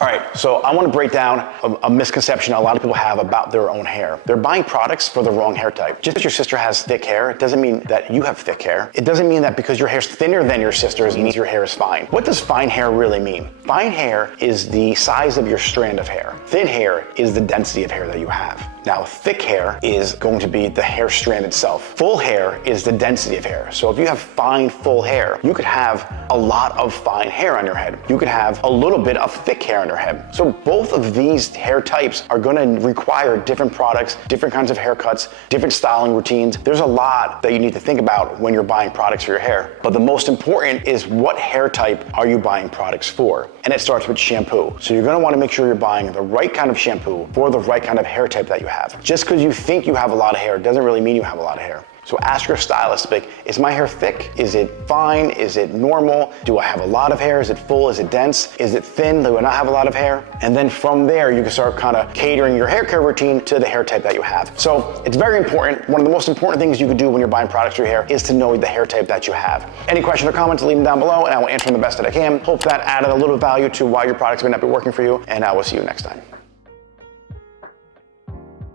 All right, so I want to break down a misconception a lot of people have about their own hair. They're buying products for the wrong hair type. Just because your sister has thick hair, it doesn't mean that you have thick hair. It doesn't mean that because your hair's thinner than your sister's, it means your hair is fine. What does fine hair really mean? Fine hair is the size of your strand of hair. Thin hair is the density of hair that you have. Now, thick hair is going to be the hair strand itself. Full hair is the density of hair. So if you have fine, full hair, you could have a lot of fine hair on your head. You could have a little bit of thick hair on your head. So both of these hair types are going to require different products, different kinds of haircuts, different styling routines. There's a lot that you need to think about when you're buying products for your hair. But the most important is what hair type are you buying products for? And it starts with shampoo. So you're going to want to make sure you're buying the right kind of shampoo for the right kind of hair type that you have. Just because you think you have a lot of hair doesn't really mean you have a lot of hair. So ask your stylist, like, is my hair thick? Is it fine? Is it normal? Do I have a lot of hair? Is it full? Is it dense? Is it thin? Do I not have a lot of hair? And then from there, you can start kind of catering your hair care routine to the hair type that you have. So it's very important. One of the most important things you can do when you're buying products for your hair is to know the hair type that you have. Any questions or comments, leave them down below and I will answer them the best that I can. Hope that added a little value to why your products may not be working for you, and I will see you next time.